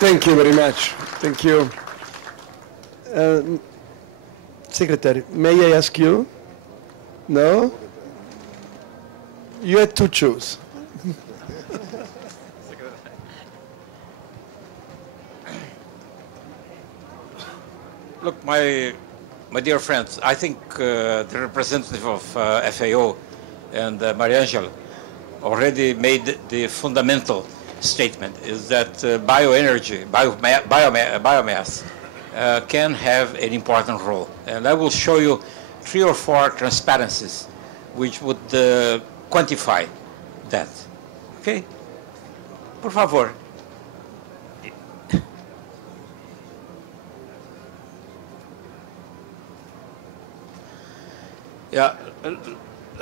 Thank you very much. Thank you. Secretary, may I ask you? No? You had to choose. Look, my dear friends, I think the representative of FAO and Mariangela already made the fundamental statement, is that bioenergy, biomass, can have an important role. And I will show you 3 or 4 transparencies which would quantify that. Okay? Por favor. Yeah,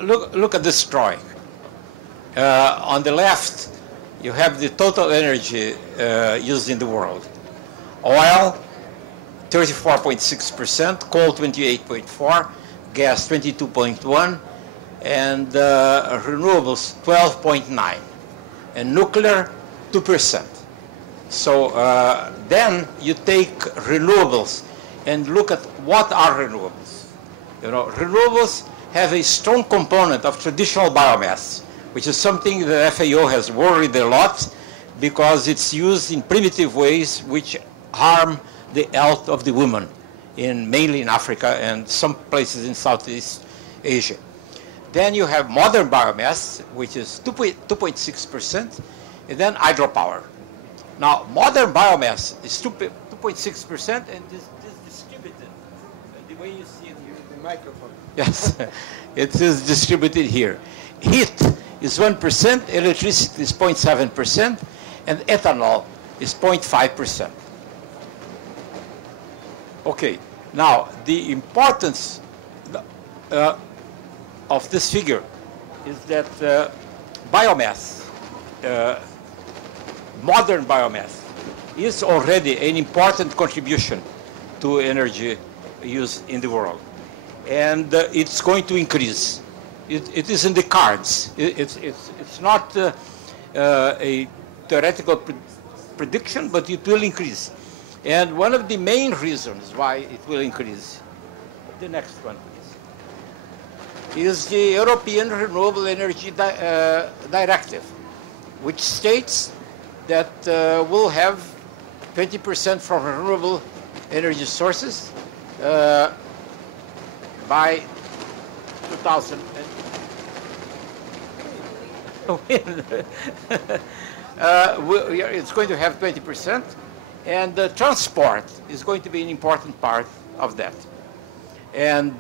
look at this drawing. On the left, you have the total energy used in the world. Oil, 34.6%, coal, 28.4%, gas, 22.1%, and renewables, 12.9%, and nuclear, 2%. So then you take renewables and look at what are renewables. You know, renewables have a strong component of traditional biomass, which is something the FAO has worried a lot because it's used in primitive ways which harm the health of the woman, mainly in Africa and some places in Southeast Asia. Then you have modern biomass, which is 2.6%, and then hydropower. Now, modern biomass is 2.6%, and this distributed the way you see it here. The microphone. Yes, it is distributed here. Heat is 1%, electricity is 0.7%, and ethanol is 0.5%. Okay, now the importance of this figure is that biomass, modern biomass, is already an important contribution to energy use in the world. And it's going to increase. It is in the cards. It's not a theoretical prediction, but it will increase. And one of the main reasons why it will increase, the next one please, is the European Renewable Energy Directive, which states that we'll have 20% from renewable energy sources by 2000. It's going to have 20%, and transport is going to be an important part of that. And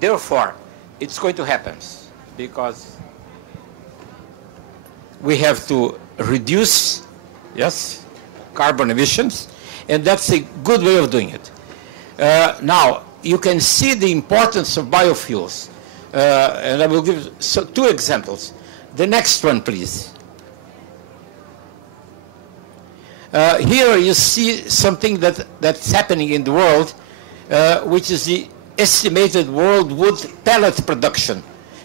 therefore, it's going to happen because we have to reduce, yes, carbon emissions, and that's a good way of doing it. Now, you can see the importance of biofuels, and I will give 2 examples. The next one, please. Here you see something that's happening in the world, which is the estimated world wood pellet production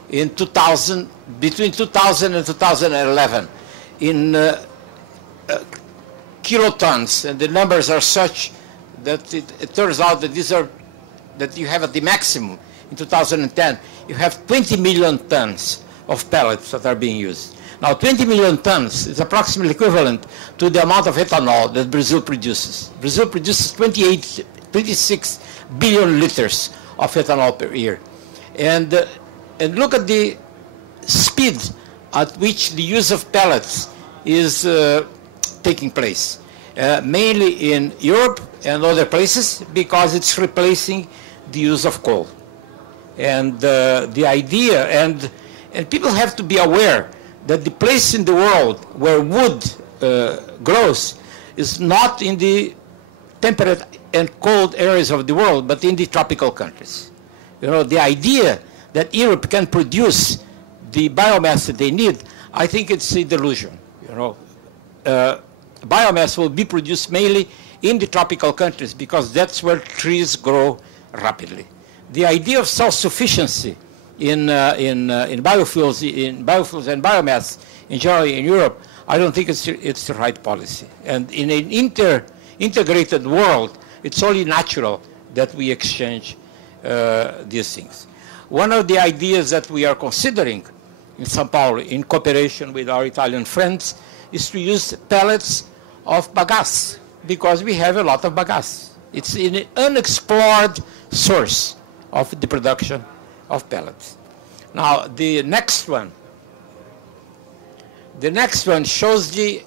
in between 2000 and 2011 in kilotons, and the numbers are such that it turns out that that you have at the maximum in 2010, you have 20 million tons of pellets that are being used. Now, 20 million tons is approximately equivalent to the amount of ethanol that Brazil produces. Brazil produces 26 billion liters of ethanol per year. And look at the speed at which the use of pellets is taking place, mainly in Europe and other places, because it's replacing the use of coal. And the idea, and people have to be aware that the place in the world where wood grows is not in the temperate and cold areas of the world, but in the tropical countries. You know, the idea that Europe can produce the biomass that they need, I think it's a delusion. You know, biomass will be produced mainly in the tropical countries because that's where trees grow rapidly. The idea of self-sufficiency in biofuels and biomass in general in Europe, I don't think it's the right policy. And in an integrated world, it's only natural that we exchange these things. One of the ideas that we are considering in São Paulo, in cooperation with our Italian friends, is to use pellets of bagasse, because we have a lot of bagasse. It's an unexplored source of the production of pellets. Now, the next one shows the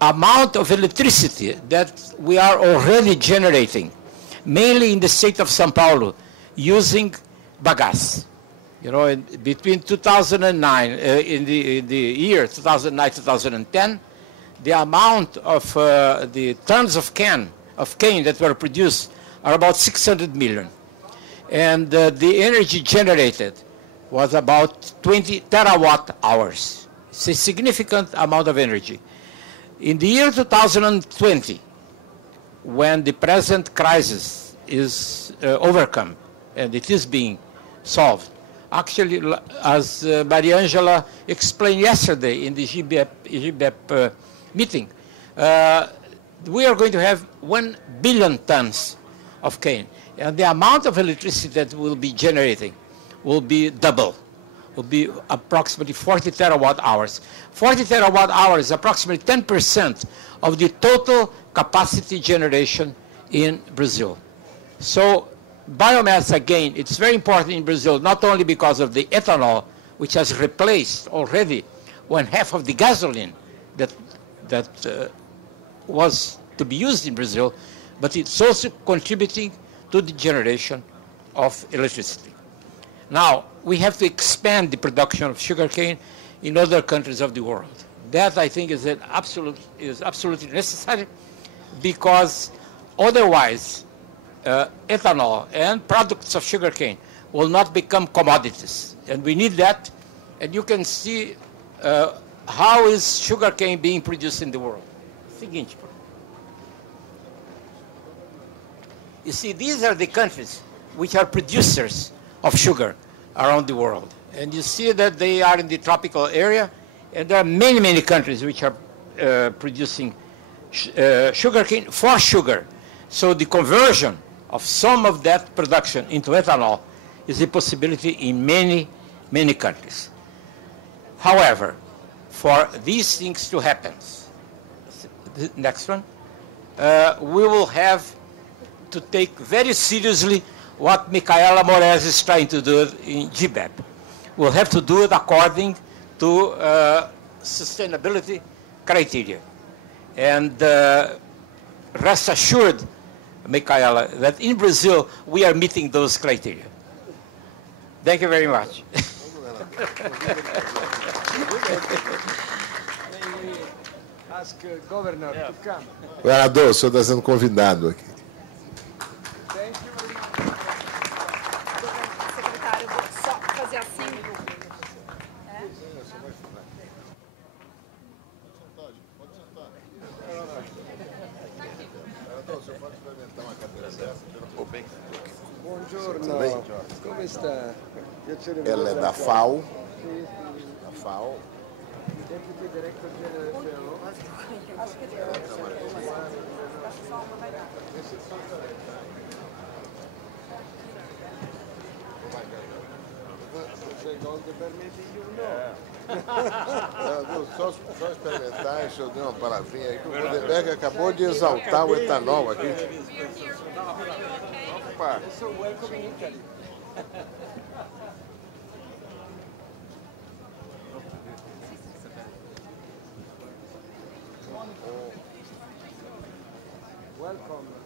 amount of electricity that we are already generating, mainly in the state of São Paulo, using bagasse. You know, between 2009, in the year 2009-2010, the amount of the tons of cane that were produced are about 600 million. And the energy generated was about 20 terawatt hours. It's a significant amount of energy. In the year 2020, when the present crisis is overcome, and it is being solved, actually, as Maria Angela explained yesterday in the GBEP meeting, we are going to have 1 billion tons of cane. And the amount of electricity that we'll be generating will be double, will be approximately 40 terawatt hours. 40 terawatt hours is approximately 10% of the total capacity generation in Brazil. So biomass, again, it's very important in Brazil, not only because of the ethanol, which has replaced already 1/2 of the gasoline that was to be used in Brazil, but it's also contributing to the generation of electricity. Now, we have to expand the production of sugarcane in other countries of the world. That, I think, is absolutely necessary, because otherwise, ethanol and products of sugarcane will not become commodities. And we need that. And you can see how is sugarcane being produced in the world. Seguinte. You see, these are the countries which are producers of sugar around the world. And you see that they are in the tropical area, and there are many, many countries which are producing sugarcane for sugar. So the conversion of some of that production into ethanol is a possibility in many, many countries. However, for these things to happen, the next one, we will have to take very seriously what Micaela Moraes is trying to do in GBEP. We'll have to do it according to sustainability criteria. And rest assured, Micaela, that in Brazil we are meeting those criteria. Thank you very much. Ask Governor to come. Governador, o senhor está sendo convidado aqui. Thank you very much. Secretário, eu vou só fazer assim. Buongiorno, come sta? Piacere Ela é da FAO. Da FAO. Deputy Director General. Acho que só uma vai dar. José Goldemberg, maybe you know. Só experimentar, deixa eu dar uma palavrinha aí. O Goldemberg acabou de exaltar o etanol aqui. Opa. So welcome in Italy. Welcome.